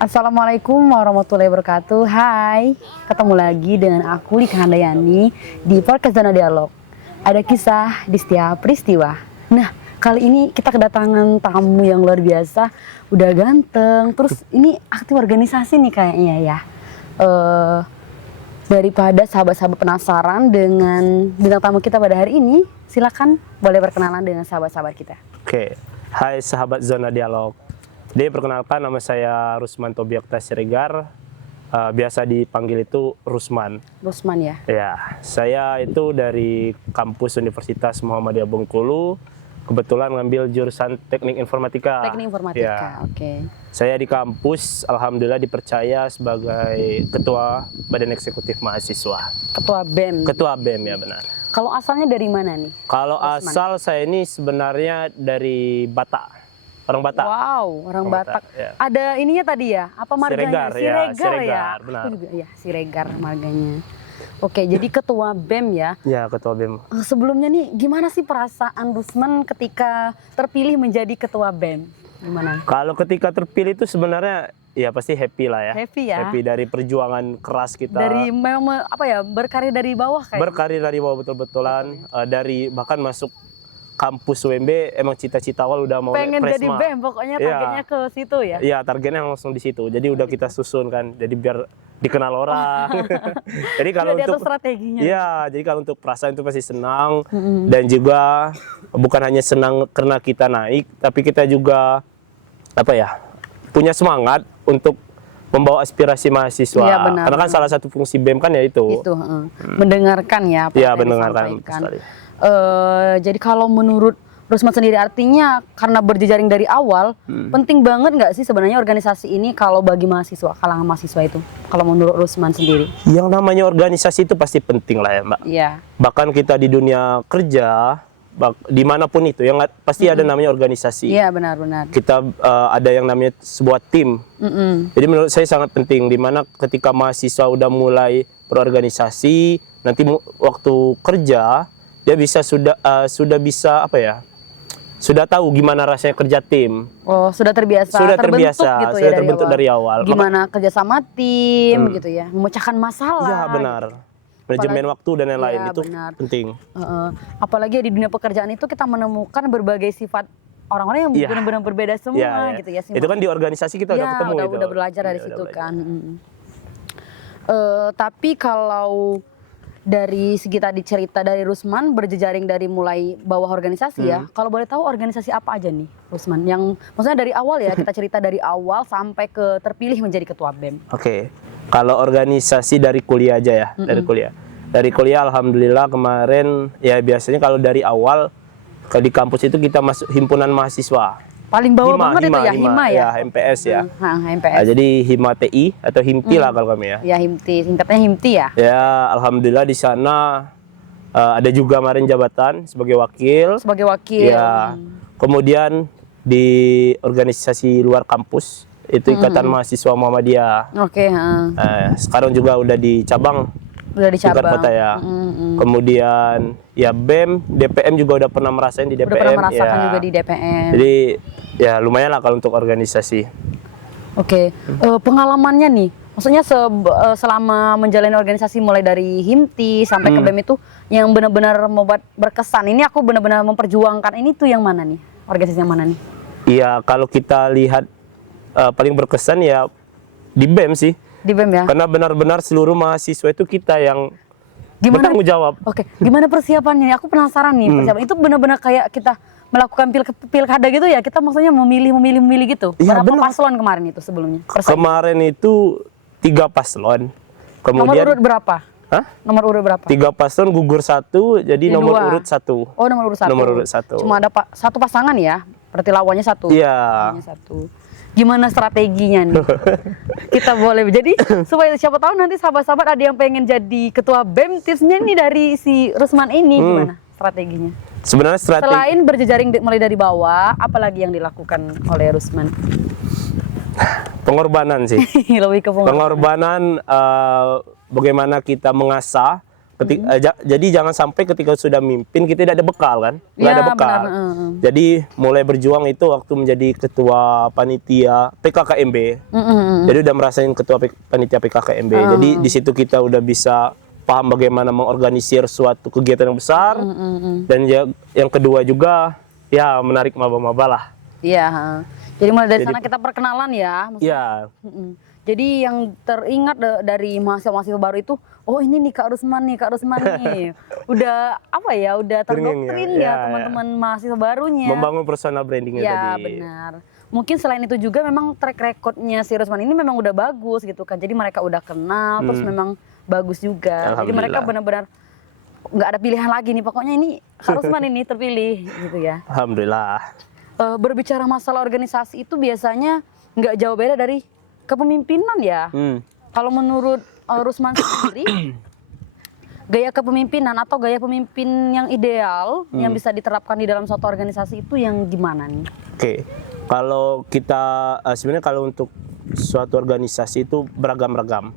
Assalamualaikum warahmatullahi wabarakatuh. Hai, ketemu lagi dengan aku Lika Handayani di podcast Zona Dialog. Ada kisah di setiap peristiwa. Nah, kali ini kita kedatangan tamu yang luar biasa. Udah ganteng, terus ini aktif organisasi nih kayaknya ya. Daripada sahabat-sahabat penasaran dengan bintang tamu kita pada hari ini, silakan boleh berkenalan dengan sahabat-sahabat kita. Oke, hai sahabat Zona Dialog. Perkenalkan, nama saya Rusman Tobiakta Siregar, biasa dipanggil itu Rusman. Rusman ya? Ya, saya itu dari kampus Universitas Muhammadiyah Bengkulu, kebetulan ngambil jurusan Teknik Informatika. Teknik Informatika, ya. Oke. Saya di kampus, alhamdulillah dipercaya sebagai Ketua Badan Eksekutif Mahasiswa. Ketua BEM? Ketua BEM, ya benar. Kalau asalnya dari mana nih? Kalau Rusman? asal saya ini sebenarnya dari Batak. Orang Batak. Wow, orang Batak. Ya. Ada ininya tadi ya? Apa marganya? Siregar, Siregar ya. benar. Aku juga ya, Siregar marganya. Oke, jadi ketua BEM ya. Ya, ketua BEM. Sebelumnya nih, gimana sih perasaan Rusman ketika terpilih menjadi ketua BEM? Gimana? Kalau ketika terpilih itu sebenarnya ya pasti happy lah ya. Happy ya. Happy dari perjuangan keras kita. Dari memang apa ya, berkarir dari bawah kayak. Berkarir dari bawah betul-betulan, dari bahkan masuk kampus UMB, emang cita-cita awal udah mau pengen Presma. jadi BEM, pokoknya targetnya ke situ ya. Iya, targetnya langsung di situ. Jadi udah kita susun kan. Jadi biar dikenal orang. Jadi kalau untuk strateginya. Iya, jadi kalau untuk perasaan itu pasti senang, dan juga bukan hanya senang karena kita naik, tapi kita juga apa ya, punya semangat untuk membawa aspirasi mahasiswa. Iya, benar, karena kan salah satu fungsi BEM kan ya itu. Mendengarkan ya. Iya, mendengarkan. Jadi kalau menurut Rusman sendiri, artinya karena berjejaring dari awal, penting banget nggak sih sebenarnya organisasi ini kalau bagi mahasiswa, kalangan mahasiswa itu, kalau menurut Rusman sendiri? Yang namanya organisasi itu pasti penting lah ya, Mbak. Iya. Bahkan kita di dunia kerja, dimanapun itu, yang pasti ada namanya organisasi. Iya, benar-benar. Kita ada yang namanya sebuah tim. Jadi menurut saya sangat penting, dimana ketika mahasiswa udah mulai berorganisasi, nanti waktu kerja dia sudah bisa apa ya? Sudah tahu gimana rasanya kerja tim. Oh, sudah terbiasa. Sudah terbentuk terbiasa, gitu sudah ya terbentuk dari awal. Gimana kerja sama tim gitu ya, memecahkan masalah. Iya, benar. Manajemen waktu dan lain-lain itu benar. penting. Apalagi di dunia pekerjaan itu kita menemukan berbagai sifat orang-orang yang benar-benar berbeda semua gitu ya. Itu kan di organisasi kita udah ketemu itu. Udah belajar dari situ kan. Tapi kalau dari segi tadi cerita dari Rusman berjejaring dari mulai bawah organisasi ya. Kalau boleh tahu organisasi apa aja nih Rusman? Yang maksudnya dari awal ya, kita cerita dari awal sampai ke terpilih menjadi ketua BEM. Oke. Kalau organisasi dari kuliah aja ya, dari kuliah. Dari kuliah alhamdulillah kemarin ya biasanya kalau dari awal di kampus itu kita masuk himpunan mahasiswa. Paling bawah banget itu ya, Hima ya? Ya, HMPS ya. HMPS. Nah, jadi Hima TI atau Himti lah kalau kami ya. Ya, Himti, singkatnya Himti ya? Ya, alhamdulillah di sana ada juga kemarin jabatan sebagai wakil. Sebagai wakil. Ya. Kemudian di organisasi luar kampus itu Ikatan Mahasiswa Muhammadiyah. Oke, sekarang juga udah di cabang. Udah di cabang. Kota ya. Kemudian ya BEM, DPM juga udah pernah merasain di DPM. Udah pernah merasakan ya. juga di DPM. Jadi ya lumayan lah kalau untuk organisasi. Oke. Pengalamannya nih, maksudnya selama menjalani organisasi mulai dari Himti sampai ke BEM itu yang benar-benar membuat berkesan. Ini aku benar-benar memperjuangkan ini tuh yang mana nih? Organisasi yang mana nih? Iya, kalau kita lihat paling berkesan ya di BEM sih. Di BEM ya? Karena benar-benar seluruh mahasiswa itu kita yang bertanggung jawab. Oke, gimana persiapannya? Aku penasaran nih persiapan. Itu benar-benar kayak kita melakukan pilkada gitu ya? Kita maksudnya memilih gitu? Ya, berapa paslon kemarin itu sebelumnya? Kemarin itu 3 paslon. Kemudian, nomor urut berapa? Hah? Nomor urut berapa? 3 paslon gugur 1, jadi nomor urut 1. Oh, nomor urut 1. Nomor urut 1. Cuma ada satu pasangan ya? Berarti lawannya 1. Iya. Gimana strateginya nih? Kita boleh jadi supaya siapa tahu nanti sahabat-sahabat ada yang pengen jadi ketua BEM, tipsnya nih dari si Rusman ini gimana strateginya? Sebenarnya selain berjejaring mulai dari bawah, apalagi yang dilakukan oleh Rusman? Pengorbanan sih. Lebih ke pengorbanan. Bagaimana kita mengasah Jadi jangan sampai ketika sudah mimpin kita tidak ada bekal kan, nggak Ya, ada bekal. benar. Jadi mulai berjuang itu waktu menjadi ketua panitia PKKMB. Jadi udah merasain ketua panitia PKKMB. Jadi di situ kita udah bisa paham bagaimana mengorganisir suatu kegiatan yang besar. Dan yang kedua juga ya menarik maba-maba lah. Iya. Jadi mulai dari sana kita perkenalan ya. Iya. Jadi yang teringat dari mahasiswa-mahasiswa baru itu, oh ini nih Kak Rusman nih. Udah apa ya, udah terdoktrin ya teman-teman mahasiswa barunya. Membangun personal brandingnya tadi. Ya benar. Mungkin selain itu juga memang track recordnya si Rusman ini memang udah bagus gitu kan. Jadi mereka udah kenal, terus memang bagus juga. Jadi mereka benar-benar nggak ada pilihan lagi nih. Pokoknya ini Kak Rusman ini terpilih gitu ya. Alhamdulillah. Berbicara masalah organisasi itu biasanya nggak jauh beda dari kepemimpinan ya. Kalau menurut Rusman sendiri, gaya kepemimpinan atau gaya pemimpin yang ideal yang bisa diterapkan di dalam suatu organisasi itu yang gimana nih? Oke, kalau kita sebenarnya kalau untuk suatu organisasi itu beragam-ragam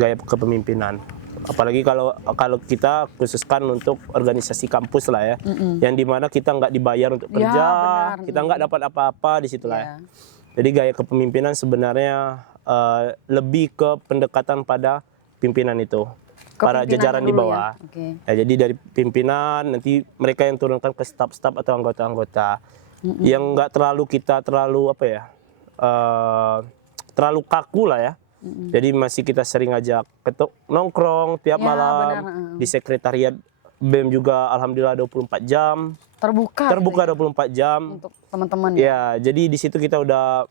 gaya kepemimpinan. Apalagi kalau kita khususkan untuk organisasi kampus lah ya, yang dimana kita nggak dibayar untuk kerja, kita nggak dapat apa-apa di situ lah ya. Jadi gaya kepemimpinan sebenarnya lebih ke pendekatan pada pimpinan itu, para jajaran di bawah. Ya, jadi dari pimpinan nanti mereka yang turunkan ke staf-staf atau anggota-anggota yang nggak terlalu apa ya, terlalu kaku lah ya. Jadi masih kita sering ajak nongkrong tiap malam di sekretariat BEM juga alhamdulillah 24 jam. Terbuka 24 jam untuk teman-teman ya. Jadi di situ kita udah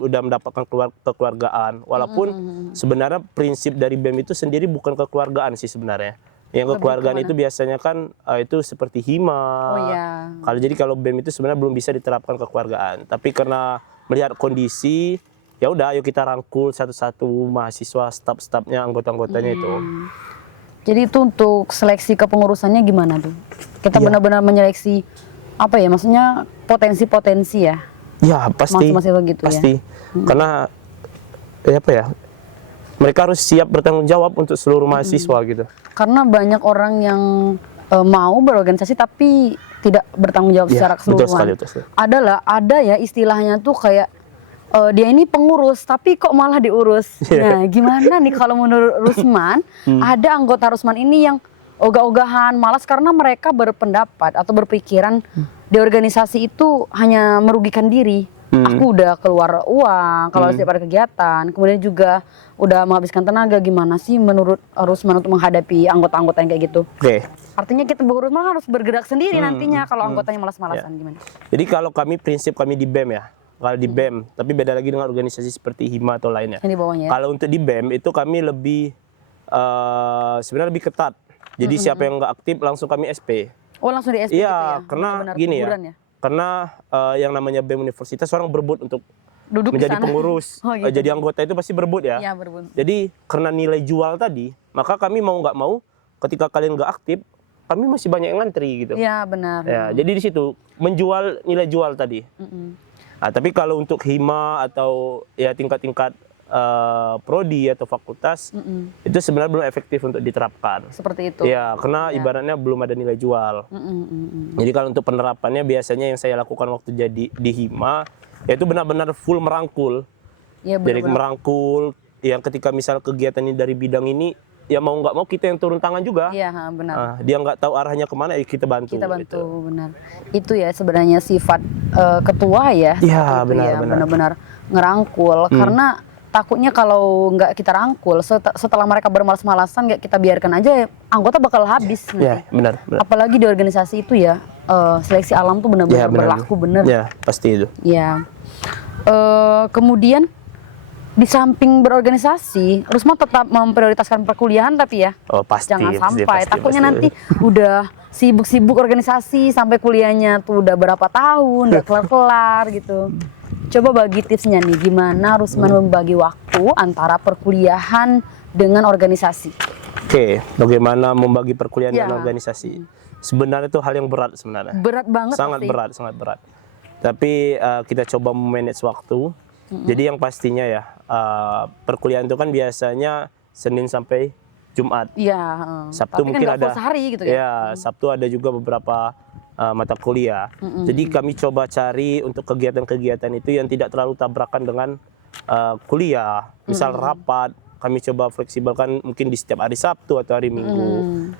udah mendapatkan kekeluargaan. Walaupun sebenarnya prinsip dari BEM itu sendiri bukan kekeluargaan sih sebenarnya. Yang kekeluargaan itu biasanya kan itu seperti hima. Kalau BEM itu sebenarnya belum bisa diterapkan kekeluargaan. Tapi karena melihat kondisi, ya udah ayo kita rangkul satu-satu mahasiswa, staf-stafnya, anggota-anggotanya itu. Jadi itu untuk seleksi kepengurusannya gimana tuh? Kita benar-benar menyeleksi apa ya? Maksudnya potensi-potensi ya? Ya pasti. Gitu pasti. Ya? Karena apa ya? Mereka harus siap bertanggung jawab untuk seluruh mahasiswa gitu. Karena banyak orang yang mau berorganisasi tapi tidak bertanggung jawab secara keseluruhan. Betul sekali. Ada ya istilahnya tuh kayak dia ini pengurus tapi kok malah diurus. Nah, gimana nih kalau menurut Rusman, ada anggota Rusman ini yang ogah-ogahan, malas karena mereka berpendapat atau berpikiran di organisasi itu hanya merugikan diri. Aku udah keluar uang kalau setiap ada kegiatan, kemudian juga udah menghabiskan tenaga. Gimana sih menurut Rusman untuk menghadapi anggota-anggota yang kayak gitu? Artinya kita berurus harus bergerak sendiri nantinya kalau anggotanya malas-malasan gimana? Jadi kalau prinsip kami di BEM ya. Kalau di BEM, tapi beda lagi dengan organisasi seperti Hima atau lainnya. Yang di bawahnya. Kalau untuk di BEM itu kami lebih sebenarnya lebih ketat. Jadi siapa yang nggak aktif langsung kami SP. Oh langsung di SP gitu ya? Karena gini ya. Karena yang namanya BEM Universitas orang berebut untuk duduk menjadi pengurus. Jadi anggota itu pasti berebut ya. Iya berebut. Jadi karena nilai jual tadi, maka kami mau nggak mau ketika kalian nggak aktif, kami masih banyak yang ngantri gitu. Iya benar. Ya, jadi di situ menjual nilai jual tadi. Nah, tapi kalau untuk hima atau ya tingkat-tingkat prodi atau fakultas itu sebenarnya belum efektif untuk diterapkan. Seperti itu. Ya, karena ibaratnya belum ada nilai jual. Jadi kalau untuk penerapannya biasanya yang saya lakukan waktu jadi di hima yaitu benar-benar full merangkul. Ya, jadi merangkul yang ketika misal kegiatan ini dari bidang ini ya mau nggak mau kita yang turun tangan juga. Iya benar. Dia nggak tahu arahnya kemana, ya kita bantu. Kita bantu, gitu. Benar. Itu ya sebenarnya sifat ketua ya. Iya benar. Benar-benar ngerangkul. Karena takutnya kalau nggak kita rangkul, setelah mereka bermalas-malasan nggak kita biarkan aja, anggota bakal habis. Iya benar. Apalagi di organisasi itu ya, seleksi alam tuh benar-benar berlaku benar. Iya pasti itu. Iya. Kemudian di samping berorganisasi, Rusman tetap memprioritaskan perkuliahan tapi ya. Oh pasti. Jangan sampai. Takutnya nanti udah sibuk-sibuk organisasi sampai kuliahnya tuh udah berapa tahun, udah kelar-kelar gitu. Coba bagi tipsnya nih, gimana Rusman membagi waktu antara perkuliahan dengan organisasi? Oke, bagaimana membagi perkuliahan dan organisasi? Sebenarnya itu hal yang berat sebenarnya. Berat banget sangat pasti. Sangat berat. Tapi kita coba memanage waktu. Jadi yang pastinya ya, perkuliahan itu kan biasanya Senin sampai Jumat. Iya. Sabtu Tapi mungkin kan nggak ada. full sehari gitu ya. Ya, Sabtu ada juga beberapa mata kuliah. Jadi kami coba cari untuk kegiatan-kegiatan itu yang tidak terlalu tabrakan dengan kuliah. Misal rapat, kami coba fleksibelkan mungkin di setiap hari Sabtu atau hari Minggu.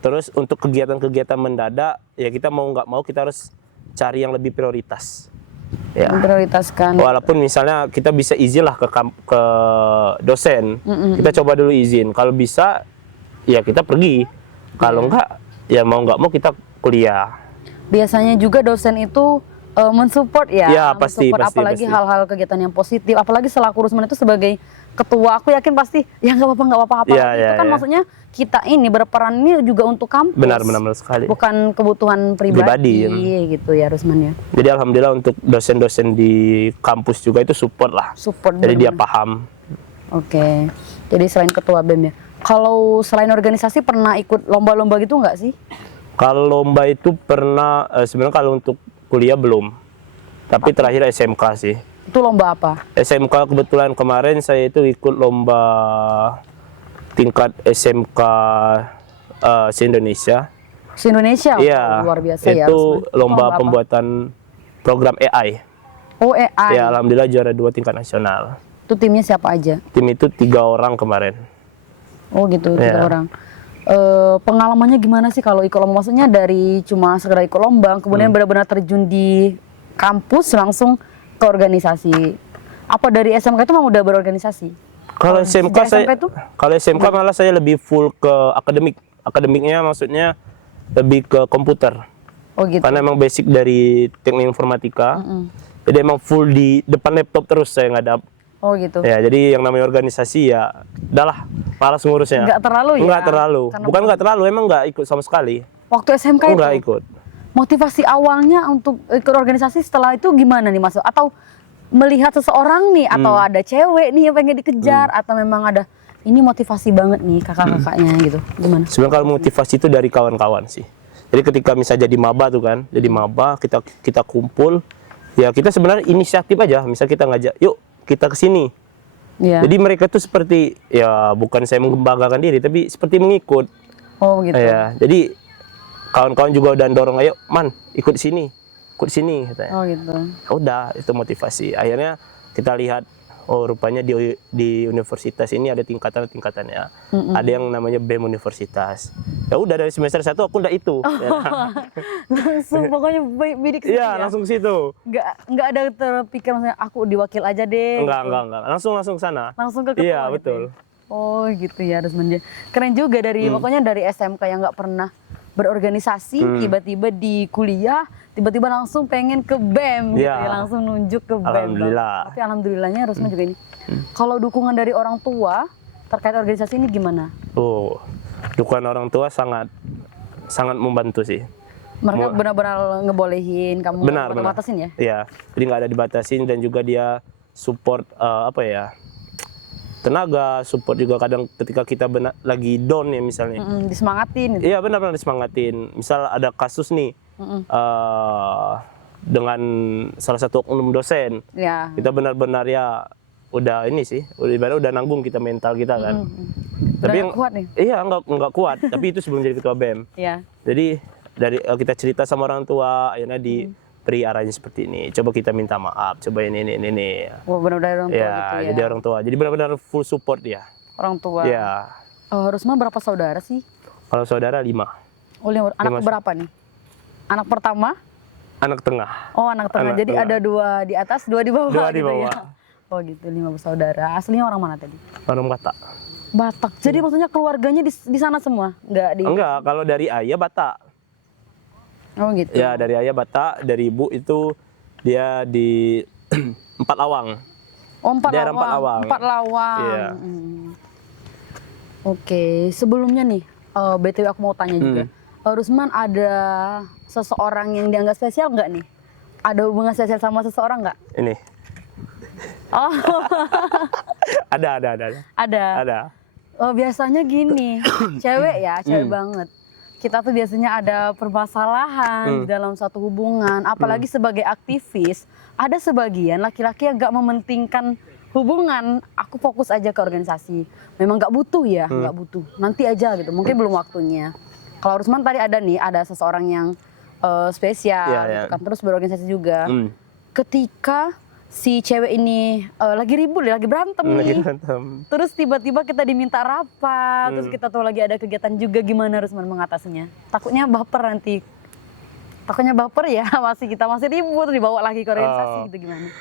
Terus untuk kegiatan-kegiatan mendadak, ya kita mau nggak mau kita harus cari yang lebih prioritas. Ya. Memprioritaskan. Walaupun misalnya kita bisa izin lah ke dosen, kita coba dulu izin. Kalau bisa, ya kita pergi. Kalau enggak, ya mau nggak mau kita kuliah. Biasanya juga dosen itu mensupport ya, Ya, pasti, mensupport pasti, apalagi pasti. hal-hal kegiatan yang positif, apalagi selaku Rusman itu sebagai ketua, aku yakin pasti ya nggak apa-apa, apalagi Ya, itu ya, kan ya. maksudnya kita ini berperan ini juga untuk kampus, Benar sekali. bukan kebutuhan pribadi, gitu ya Rusman ya. Jadi alhamdulillah untuk dosen-dosen di kampus juga itu support lah. Support. Jadi dia benar-benar. paham. Oke, jadi selain ketua BEM ya, kalau selain organisasi pernah ikut lomba-lomba gitu nggak sih? Kalau lomba itu pernah, sebenarnya kalau untuk kuliah belum. Tapi terakhir SMK sih. Itu lomba apa? SMK kebetulan kemarin saya itu ikut lomba tingkat SMK se-Indonesia. Se-Indonesia? Iya, Luar biasa ya. itu Rusman. lomba apa? pembuatan program AI. Oh, AI. Ya, alhamdulillah juara 2 tingkat nasional. Itu timnya siapa aja? Tim itu 3 orang kemarin. Oh gitu, 3 Iya. orang. Pengalamannya gimana sih kalau ikut lomba? Maksudnya dari cuma sekedar ikut lomba, kemudian benar-benar terjun di kampus langsung ke organisasi. Apa dari SMK itu memang udah berorganisasi? Kalau SMK sejak saya, SMP tuh? kalau SMK malah saya lebih full ke akademik. Akademiknya maksudnya lebih ke komputer. Oh gitu. Karena emang basic dari teknik informatika. Jadi emang full di depan laptop terus saya ngadap. Oh gitu. Ya, jadi yang namanya organisasi ya udahlah, malas ngurusnya. Nggak terlalu ya? Nggak terlalu. Karena Bukan nggak terlalu, emang nggak ikut sama sekali. Waktu SMK itu? Nggak ikut. Motivasi awalnya untuk ikut organisasi setelah itu gimana nih Mas? Atau melihat seseorang nih, atau ada cewek nih yang pengen dikejar, atau memang ada ini motivasi banget nih kakak-kakaknya gitu? Gimana? Sebenarnya kalau motivasi itu dari kawan-kawan sih. Jadi ketika misalnya jadi maba tuh kan, jadi maba kita kumpul, ya kita sebenarnya inisiatif aja. Misal kita ngajak, yuk kita ke sini. Iya. Jadi mereka tuh seperti ya bukan saya membanggakan diri, tapi seperti mengikut. Oh gitu. Ya, jadi kawan-kawan juga udah dorong, ayo man ikut sini katanya. Oh gitu. Udah itu motivasi. Akhirnya kita lihat, oh rupanya di universitas ini ada tingkatannya. Ada yang namanya BEM universitas. Ya udah dari semester 1 aku udah itu. Ya. Langsung pokoknya bidik sih Iya, langsung ke situ. nggak ada terpikir maksudnya aku diwakil aja deh. Enggak. gitu. Langsung sana. Langsung ke ketua. Iya, gitu betul. ya? Oh gitu ya Rusman. Keren juga dari pokoknya dari SMK yang nggak pernah berorganisasi, tiba-tiba di kuliah, tiba-tiba langsung pengen ke BEM gitu Iya. ya, langsung nunjuk ke BEM. Alhamdulillah. Tapi alhamdulillahnya Rusman juga ini. Kalau dukungan dari orang tua terkait organisasi ini gimana? Oh, dukungan orang tua sangat membantu sih. Mereka benar-benar ngebolehin kamu, Benar. batasin ya? Iya, jadi nggak ada dibatasin dan juga dia support tenaga, support juga kadang ketika kita lagi down ya misalnya. Disemangatin. Gitu. Iya benar-benar disemangatin. Misal ada kasus nih dengan salah satu oknum dosen, Ya. kita benar-benar ya udah ini sih, udah nanggung kita mental kita kan. Udah nggak kuat nih? Iya nggak kuat. Tapi itu sebelum jadi ketua BEM. Ya. Jadi dari kita cerita sama orang tua, akhirnya diberi arahnya seperti ini. Coba kita minta maaf, coba ini. Wah, benar-benar orang tua Ya, gitu ya. jadi orang tua. Jadi benar-benar full support dia. Orang tua. Ya, Rusman berapa saudara sih? kalau saudara 5. Oh, anak berapa nih? Anak pertama? Anak tengah. Oh, anak tengah. Anak Jadi tengah. ada 2 di atas, 2 di bawah. 2 di gitu bawah. ya. Oh gitu, 5 bersaudara. Aslinya orang mana tadi? Orang Batak. Batak. Jadi maksudnya keluarganya di sana semua? Enggak, kalau dari ayah Batak. Oh gitu. Ya, dari ayah Batak, dari ibu itu dia di Empat Lawang. Oh, Daerah Empat Lawang. Empat Lawang. Iya. Oke, sebelumnya nih, BTW aku mau tanya juga. Rusman ada seseorang yang dianggap spesial nggak nih? Ada hubungan spesial sama seseorang nggak? Ini. Oh, Ada. ada. Biasanya gini, cewek banget. Kita tuh biasanya ada permasalahan di dalam satu hubungan, apalagi sebagai aktivis, ada sebagian laki-laki yang gak mementingkan hubungan, aku fokus aja ke organisasi. Memang nggak butuh ya, nggak butuh. Nanti aja gitu, mungkin belum waktunya. Kalau Rusman tadi ada seseorang yang spesial, Iya, gitu iya. kan, terus berorganisasi juga. Hmm. Ketika si cewek ini lagi ribut, lagi berantem Lagi nih, berantem. terus tiba-tiba kita diminta rapat, terus kita tahu lagi ada kegiatan juga, gimana Rusman mengatasinya? Takutnya baper nanti. Takutnya baper ya, kita masih ribut, dibawa lagi ke organisasi gitu, gimana?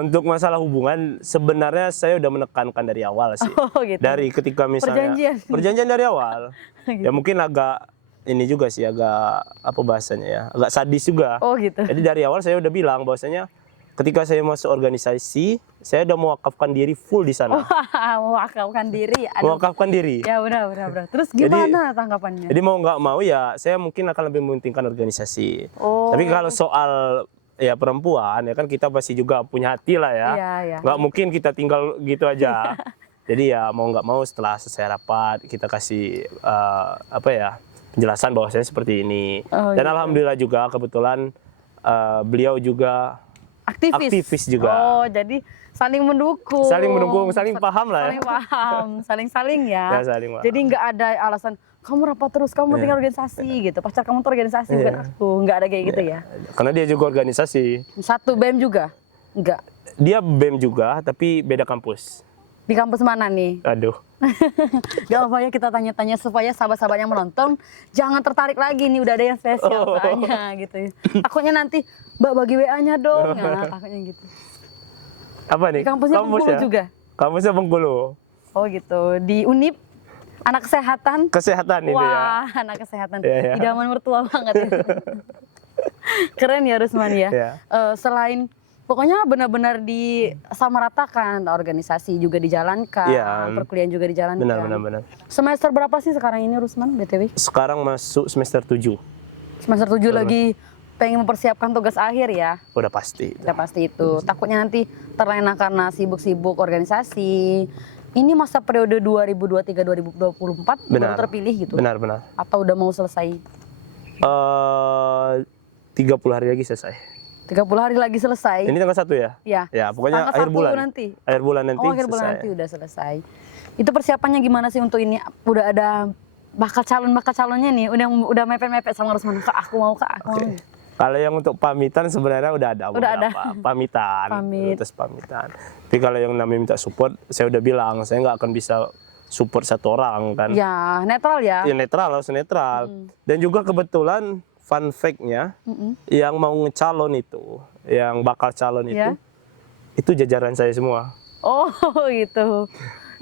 Untuk masalah hubungan, sebenarnya saya udah menekankan dari awal sih. Oh gitu. Dari ketika misalnya Perjanjian. dari awal. Ya mungkin agak ini juga sih, agak apa bahasanya ya, agak sadis juga. Oh gitu. Jadi dari awal saya udah bilang bahwasanya ketika saya masuk organisasi, saya udah mewakafkan diri full di sana. Mewakafkan diri. Aduh. Mewakafkan diri. Ya benar. Terus gimana tanggapannya? Jadi mau nggak mau ya, saya mungkin akan lebih mementingkan organisasi. Oh. Tapi kalau soal ya perempuan, ya kan kita pasti juga punya hati lah ya. Iya. Nggak mungkin kita tinggal gitu aja. Jadi ya mau nggak mau setelah selesai rapat, kita kasih penjelasan bahwasanya seperti ini. Oh, Dan gitu. alhamdulillah juga kebetulan beliau juga aktivis juga. Oh, jadi saling mendukung. Saling paham lah ya. Saling paham, saling ya. Ya, saling paham. Jadi nggak ada alasan kamu rapat terus, kamu penting organisasi gitu. Pacar kamu tuh organisasi bukan aku. Nggak ada kayak gitu ya. Karena dia juga organisasi. Satu BEM juga? Nggak. Dia BEM juga, tapi beda kampus. Di kampus mana nih? Aduh. Gak apa ya, kita tanya-tanya supaya sahabat-sahabat yang menonton jangan tertarik lagi nih, udah ada yang spesial tanya gitu. Takutnya nanti Mbak bagi WA-nya dong, nah, takutnya gitu. Apa nih? Di kampusnya Bengkulu juga? Kampusnya Bengkulu. Oh gitu, di Unip, anak kesehatan? Kesehatan ini ya. Wah, anak kesehatan, Iya. idaman mertua banget ya. Keren ya Rusman ya. Iya. Selain pokoknya benar-benar disamaratakan, organisasi juga dijalankan, Iya. perkuliahan juga dijalankan. Benar. Semester berapa sih sekarang ini Rusman, BTW? Sekarang masuk semester 7. Semester 7 lagi pengen mempersiapkan tugas akhir ya. Udah pasti. Udah pasti itu. Takutnya nanti terlena karena sibuk-sibuk organisasi. Ini masa periode 2023-2024 baru terpilih gitu? Benar. Atau udah mau selesai? 30 hari lagi selesai. 30 hari lagi selesai? Ini tanggal 1 ya? Iya. Ya, pokoknya Tanggal akhir 1 bulan. nanti? Akhir bulan nanti Oh, akhir bulan selesai. nanti udah selesai. Itu persiapannya gimana sih untuk ini? Udah ada bakal calonnya nih? Udah mepet-mepet sama Rusman? Kak, aku mau. Kalau yang untuk pamitan sebenarnya udah ada beberapa. Pamitan. Pamit. Terus pamitan. Tapi kalau yang namanya minta support, saya udah bilang saya nggak akan bisa support satu orang kan. Ya, netral ya? Ya netral, harus netral. Dan juga kebetulan fun fact-nya, yang mau ngecalon itu, yang bakal calon Ya. itu jajaran saya semua. Oh gitu.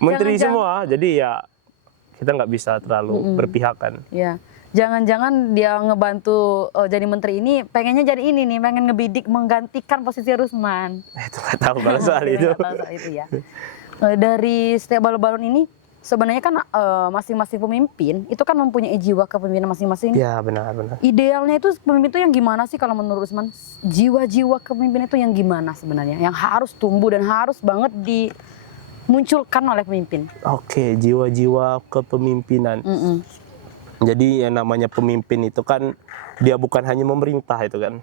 Menteri Jangan-jangan- semua, jadi ya kita nggak bisa terlalu berpihak kan. Ya, jangan-jangan dia ngebantu jadi menteri ini, pengennya jadi ini nih, pengen ngebidik menggantikan posisi Rusman. Itu nggak tahu kalau soal itu. Nggak tahu soal itu ya. Dari setiap balon-balon ini, sebenarnya kan masing-masing pemimpin itu kan mempunyai jiwa kepemimpinan masing-masing. Ya benar. Idealnya itu pemimpin itu yang gimana sih kalau menurut Rusman? Jiwa-jiwa kepemimpinan itu yang gimana sebenarnya? Yang harus tumbuh dan harus banget dimunculkan oleh pemimpin. Oke, jiwa-jiwa kepemimpinan. Jadi yang namanya pemimpin itu kan dia bukan hanya memerintah itu kan.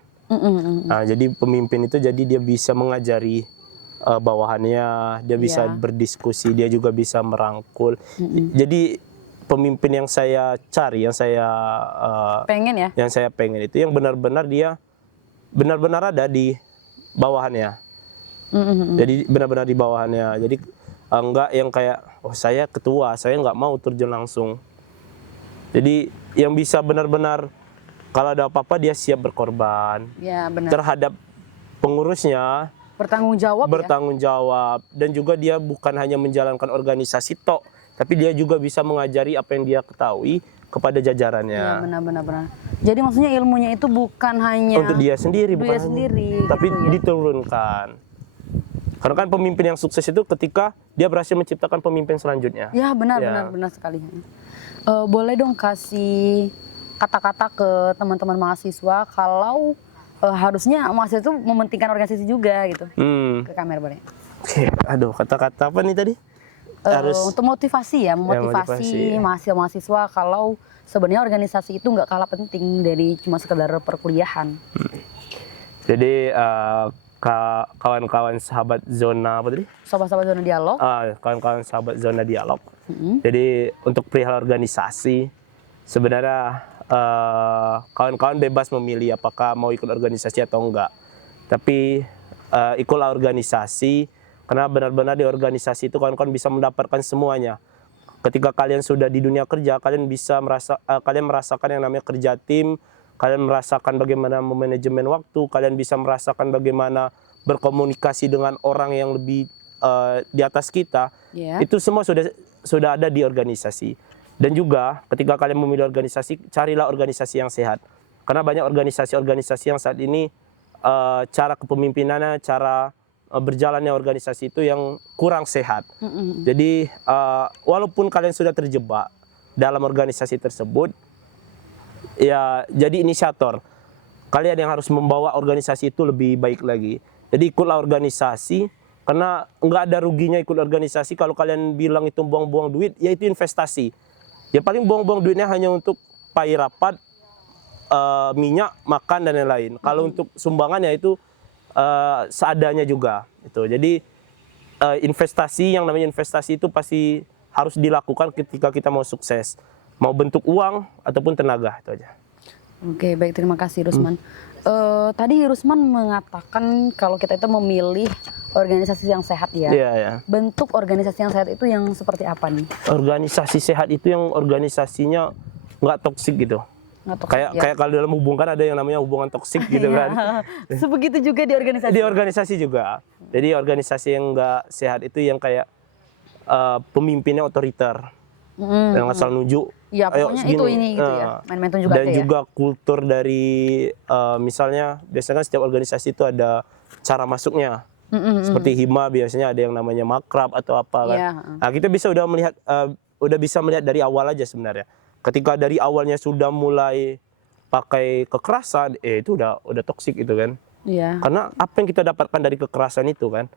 Nah, jadi pemimpin itu jadi dia bisa mengajari bawahannya, dia bisa berdiskusi, dia juga bisa merangkul. Jadi pemimpin yang saya cari, yang saya Pengen ya? yang saya pengen itu yang benar-benar dia benar-benar ada di bawahannya. Jadi benar-benar di bawahannya. Jadi enggak yang kayak oh saya ketua, saya nggak mau terjun langsung. Jadi yang bisa benar-benar kalau ada apa-apa dia siap berkorban Ya benar. terhadap pengurusnya, Bertanggung jawab ya? bertanggung jawab, dan juga dia bukan hanya menjalankan organisasi tok, tapi dia juga bisa mengajari apa yang dia ketahui kepada jajarannya. Iya benar. Jadi maksudnya ilmunya itu bukan hanya Untuk dia sendiri, dia bukan sendiri, tapi gitu ya. diturunkan. Karena kan pemimpin yang sukses itu ketika dia berhasil menciptakan pemimpin selanjutnya. Ya benar sekali. Boleh dong kasih kata-kata ke teman-teman mahasiswa kalau harusnya mahasiswa itu mementingkan organisasi juga gitu. Ke kamera boleh. Oke, aduh kata-kata apa nih tadi? Untuk motivasi ya, motivasi. mahasiswa kalau sebenarnya organisasi itu nggak kalah penting dari cuma sekedar perkuliahan. Jadi kawan-kawan sahabat zona apa tadi? Sobat-sobat zona dialog. Kawan-kawan sahabat zona dialog. Jadi untuk perihal organisasi, sebenarnya kawan-kawan bebas memilih apakah mau ikut organisasi atau enggak. Tapi ikutlah organisasi, karena benar-benar di organisasi itu kawan-kawan bisa mendapatkan semuanya. Ketika kalian sudah di dunia kerja, kalian bisa kalian merasakan yang namanya kerja tim, kalian merasakan bagaimana memanajemen waktu, kalian bisa merasakan bagaimana berkomunikasi dengan orang yang lebih di atas kita. Itu semua sudah ada di organisasi. Dan juga ketika kalian memilih organisasi, carilah organisasi yang sehat. Karena banyak organisasi-organisasi yang saat ini cara kepemimpinannya, cara berjalannya organisasi itu yang kurang sehat. Jadi walaupun kalian sudah terjebak dalam organisasi tersebut, ya jadi inisiator. Kalian yang harus membawa organisasi itu lebih baik lagi. Jadi ikutlah organisasi, karena nggak ada ruginya ikut organisasi. Kalau kalian bilang itu buang-buang duit, ya itu investasi. Ya paling buang-buang duitnya hanya untuk pai rapat, minyak, makan dan lain-lain. Kalau untuk sumbangan ya itu seadanya juga itu. Jadi investasi, yang namanya investasi itu pasti harus dilakukan ketika kita mau sukses, mau bentuk uang ataupun tenaga, itu aja. Oke, baik, terima kasih Rusman. Tadi Rusman mengatakan kalau kita itu memilih organisasi yang sehat ya. Iya. Bentuk organisasi yang sehat itu yang seperti apa nih? Organisasi sehat itu yang organisasinya nggak toksik gitu. Kayak kalau dalam hubungan ada yang namanya hubungan toksik gitu kan. Sebegitu juga di organisasi. Di organisasi juga. Jadi organisasi yang nggak sehat itu yang kayak pemimpinnya otoriter, yang asal nunjuk. Ya pokoknya itu ini gitu ya. Main-main tunjuk aja ya. Dan juga kultur dari misalnya biasanya kan setiap organisasi itu ada cara masuknya. Seperti hima biasanya ada yang namanya makrab atau apa kan. Nah kita udah bisa melihat dari awal aja sebenarnya. Ketika dari awalnya sudah mulai pakai kekerasan, itu udah toksik itu kan. Karena apa yang kita dapatkan dari kekerasan itu kan,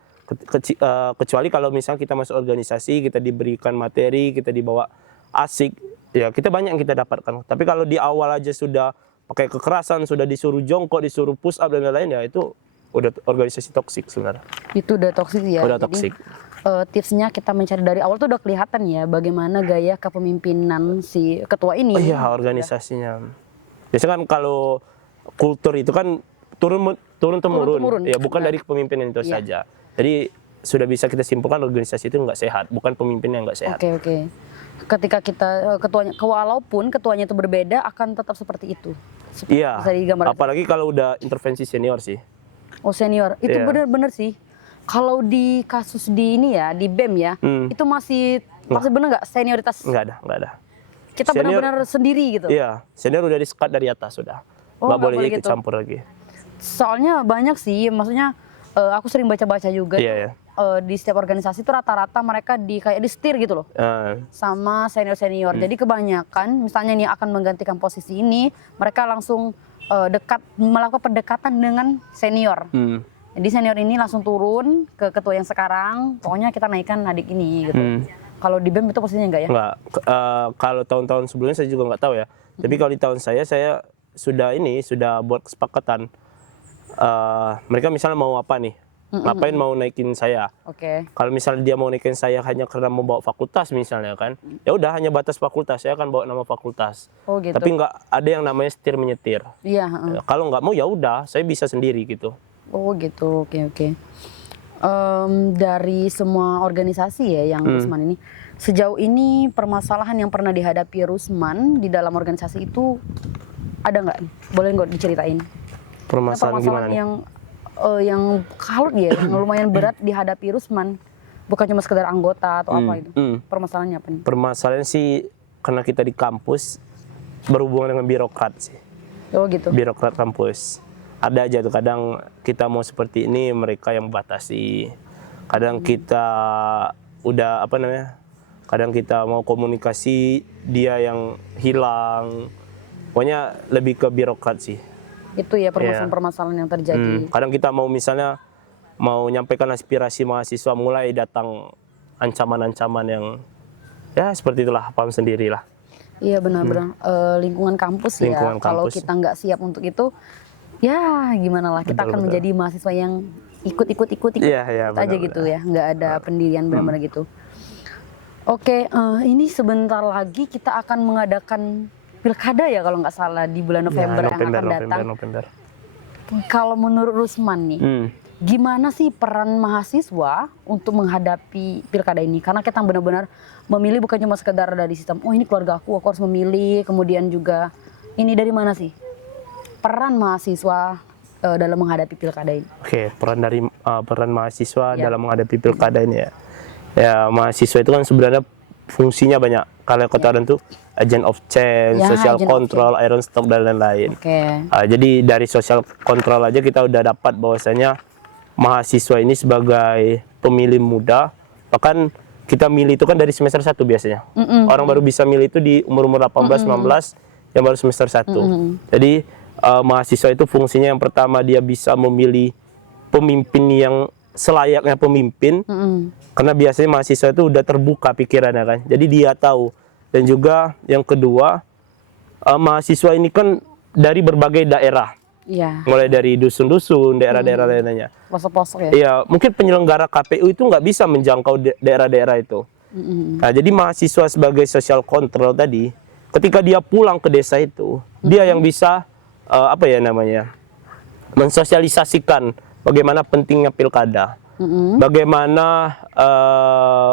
kecuali kalau misalnya kita masuk organisasi, kita diberikan materi, kita dibawa asik, ya kita banyak yang kita dapatkan. Tapi kalau di awal aja sudah pakai kekerasan, sudah disuruh jongkok, disuruh push up dan lain-lain, ya itu udah organisasi toksik sebenarnya. Itu udah toksik ya. Udah toksik. Tipsnya kita mencari dari awal tuh udah kelihatan ya bagaimana gaya kepemimpinan si ketua ini. Iya, organisasinya. Biasanya kan kalau kultur itu kan turun temurun. Ya bukan dari kepemimpinan itu saja. Jadi sudah bisa kita simpulkan organisasi itu nggak sehat, bukan pemimpinnya nggak sehat. Oke. Ketika kita walaupun ketuanya itu berbeda akan tetap seperti itu. Iya. Apalagi kalau udah intervensi senior sih. Oh senior, itu benar-benar sih. Kalau di kasus di ini ya, di BEM ya, itu masih benar nggak senioritas? Nggak ada. Kita benar-benar sendiri gitu. Iya, senior udah di-sekat dari atas sudah. Nggak boleh ikut campur lagi. Soalnya banyak sih, maksudnya aku sering baca-baca juga. Di setiap organisasi itu rata-rata mereka kayak di setir gitu loh, sama senior-senior. Jadi kebanyakan, misalnya nih akan menggantikan posisi ini, mereka langsung melakukan pendekatan dengan senior. Jadi senior ini langsung turun ke ketua yang sekarang, pokoknya kita naikkan adik ini gitu. Kalau di BEM itu posisinya enggak ya? Enggak. Kalau tahun-tahun sebelumnya saya juga nggak tahu ya. Tapi kalau di tahun saya sudah buat kesepakatan. Mereka misalnya mau apa nih? Ngapain mau naikin saya? Kalau misalnya dia mau naikin saya hanya karena membawa fakultas misalnya kan, ya udah hanya batas fakultas, saya akan bawa nama fakultas. Gitu. Tapi nggak ada yang namanya setir menyetir. Kalau nggak mau ya udah, saya bisa sendiri gitu. Gitu, oke. Dari semua organisasi ya yang Rusman ini, sejauh ini permasalahan yang pernah dihadapi Rusman di dalam organisasi itu ada nggak? Boleh nggak diceritain? Permasalahan gimana nih? Yang kalut ya, yang lumayan berat dihadapi Rusman, bukan cuma sekedar anggota atau apa itu. Permasalahannya apa nih? Permasalahan sih karena kita di kampus berhubungan dengan birokrat sih. Gitu. Birokrat kampus. Ada aja tuh, kadang kita mau seperti ini mereka yang membatasi. Kadang kita kadang kita mau komunikasi dia yang hilang. Pokoknya lebih ke birokrat sih. Itu ya permasalahan-permasalahan yang terjadi. Kadang kita mau nyampaikan aspirasi mahasiswa, mulai datang ancaman-ancaman yang ya seperti itulah, paham sendirilah. Iya benar-benar. Lingkungan kampus ya. Kalau kita nggak siap untuk itu, ya gimana lah, kita akan menjadi mahasiswa yang ikut Iya, iya, aja benar-benar. gitu ya, nggak ada pendirian benar-benar gitu. Oke, ini sebentar lagi kita akan mengadakan pilkada ya kalau nggak salah di bulan November Ya, yang akan datang. November. Kalau menurut Rusman nih, gimana sih peran mahasiswa untuk menghadapi pilkada ini? Karena kita benar-benar memilih bukan cuma sekedar dari sistem, oh ini keluarga aku harus memilih, kemudian juga ini dari mana sih peran mahasiswa dalam menghadapi pilkada ini? Oke, peran mahasiswa Ya. dalam menghadapi pilkada ini ya. Ya, mahasiswa itu kan sebenarnya fungsinya banyak. Kalau kata orang tuh agent of change, Ya, social agent of control, iron stock dan lain-lain. Oke. Jadi dari social control aja kita udah dapat bahwasanya mahasiswa ini sebagai pemilih muda, bahkan kita milih itu kan dari semester 1 biasanya. Orang baru bisa milih itu di umur-umur 18, 19 yang baru semester 1. Jadi mahasiswa itu fungsinya yang pertama dia bisa memilih pemimpin yang selayaknya pemimpin. Karena biasanya mahasiswa itu udah terbuka pikirannya kan. Jadi dia tahu. Dan juga yang kedua, mahasiswa ini kan dari berbagai daerah. Iya. Mulai dari dusun-dusun, daerah-daerah lainnya. Pelosok-pelosok ya. Iya, mungkin penyelenggara KPU itu nggak bisa menjangkau daerah-daerah itu. Nah, jadi mahasiswa sebagai social control tadi, ketika dia pulang ke desa itu, dia yang bisa mensosialisasikan bagaimana pentingnya pilkada, bagaimana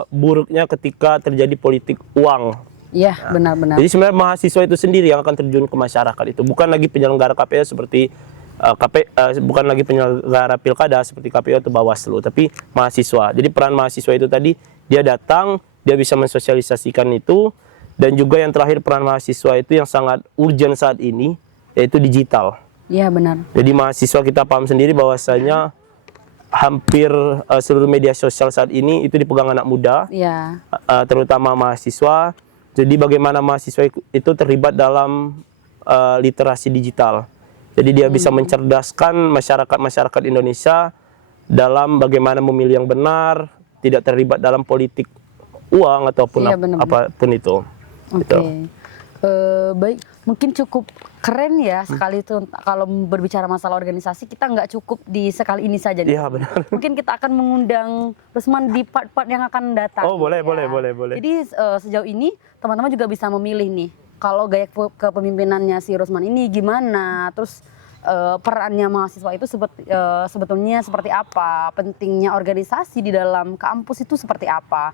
buruknya ketika terjadi politik uang. Iya, benar-benar. Jadi sebenarnya mahasiswa itu sendiri yang akan terjun ke masyarakat itu, bukan lagi penyelenggara KPU seperti bukan lagi penyelenggara pilkada seperti KPU atau Bawaslu, tapi mahasiswa. Jadi peran mahasiswa itu tadi dia datang, dia bisa mensosialisasikan itu, dan juga yang terakhir peran mahasiswa itu yang sangat urgent saat ini yaitu digital. Iya, benar. Jadi mahasiswa kita paham sendiri bahwasanya hampir seluruh media sosial saat ini itu dipegang anak muda, Iya. terutama mahasiswa. Jadi bagaimana mahasiswa itu terlibat dalam literasi digital. Jadi dia bisa mencerdaskan masyarakat Indonesia dalam bagaimana memilih yang benar, tidak terlibat dalam politik uang ataupun Iya, benar-benar. apapun itu. Oke. Gitu. Baik, mungkin cukup keren ya sekali itu kalau berbicara masalah organisasi kita nggak cukup di sekali ini saja nih. Iya, benar. Mungkin kita akan mengundang Rusman di part-part yang akan datang. Oh, boleh, ya. boleh. Jadi sejauh ini teman-teman juga bisa memilih nih kalau gaya kepemimpinannya si Rusman ini gimana, terus perannya mahasiswa itu sebetulnya seperti apa, pentingnya organisasi di dalam kampus itu seperti apa.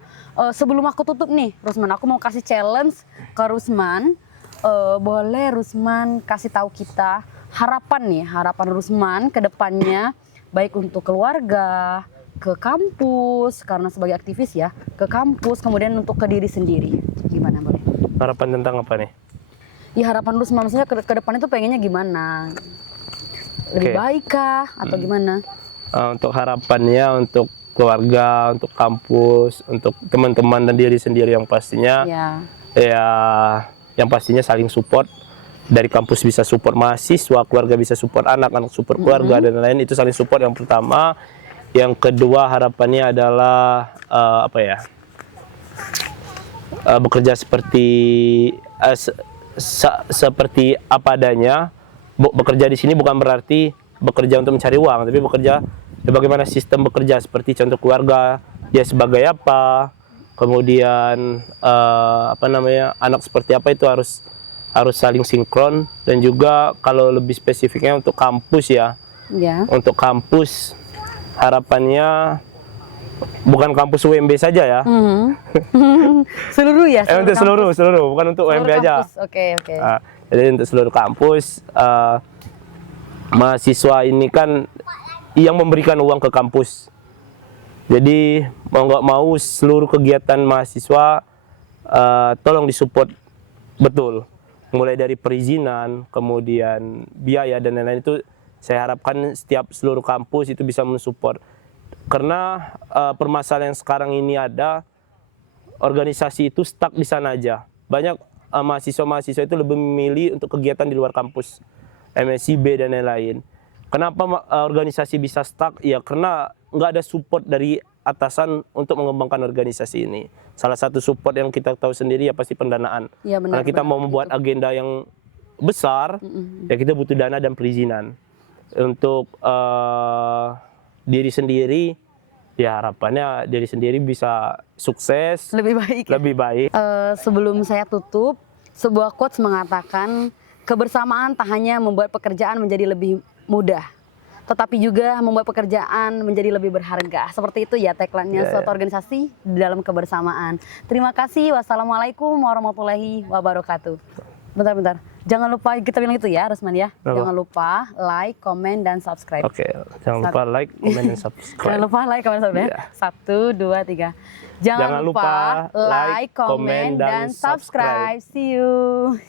Sebelum aku tutup nih, Rusman, aku mau kasih challenge ke Rusman. Boleh Rusman kasih tahu kita harapan Rusman ke depannya, baik untuk keluarga, ke kampus, karena sebagai aktivis ya, ke kampus, kemudian untuk ke diri sendiri. Gimana boleh? Harapan tentang apa nih? Ya harapan Rusman, maksudnya ke depan itu pengennya gimana? Lebih Oke. baik kah atau gimana? Untuk harapannya untuk keluarga, untuk kampus, untuk teman-teman dan diri sendiri yang pastinya Ya, yang pastinya saling support. Dari kampus bisa support mahasiswa, keluarga bisa support anak support keluarga dan lain-lain, itu saling support yang pertama. Yang kedua harapannya adalah bekerja seperti seperti apa adanya. Bekerja di sini bukan berarti bekerja untuk mencari uang, tapi bekerja bagaimana sistem bekerja, seperti contoh keluarga dia sebagai apa, kemudian anak seperti apa, itu harus saling sinkron. Dan juga kalau lebih spesifiknya untuk kampus ya, untuk kampus harapannya bukan kampus UMB saja ya. Seluruh ya. Untuk seluruh, bukan untuk UMB aja. Oke. Jadi untuk seluruh kampus, mahasiswa ini kan yang memberikan uang ke kampus. Jadi mau nggak mau seluruh kegiatan mahasiswa tolong disupport betul. Mulai dari perizinan, kemudian biaya dan lain-lain, itu saya harapkan seluruh kampus itu bisa mensupport. Karena permasalahan yang sekarang ini ada, organisasi itu stuck di sana aja. Banyak mahasiswa itu lebih memilih untuk kegiatan di luar kampus, MSIB dan lain-lain. Kenapa organisasi bisa stuck? Ya karena nggak ada support dari atasan untuk mengembangkan organisasi ini. Salah satu support yang kita tahu sendiri ya pasti pendanaan. Ya, benar, Karena kita mau membuat agenda yang besar, ya kita butuh dana dan perizinan. Untuk diri sendiri, ya harapannya diri sendiri bisa sukses, Lebih baik. lebih baik. Sebelum saya tutup, sebuah quotes mengatakan kebersamaan tak hanya membuat pekerjaan menjadi lebih mudah, tetapi juga membuat pekerjaan menjadi lebih berharga. Seperti itu ya tagline-nya suatu organisasi di dalam kebersamaan. Terima kasih. Wassalamualaikum warahmatullahi wabarakatuh. Bentar. Jangan lupa kita bilang itu ya, Rusman ya. Apa? Jangan lupa like, komen, dan subscribe. Oke, jangan lupa like, comment, dan subscribe. Jangan lupa like, komen, subscribe. Iya. 1, 2, 3. Jangan lupa like, komen, dan subscribe. See you.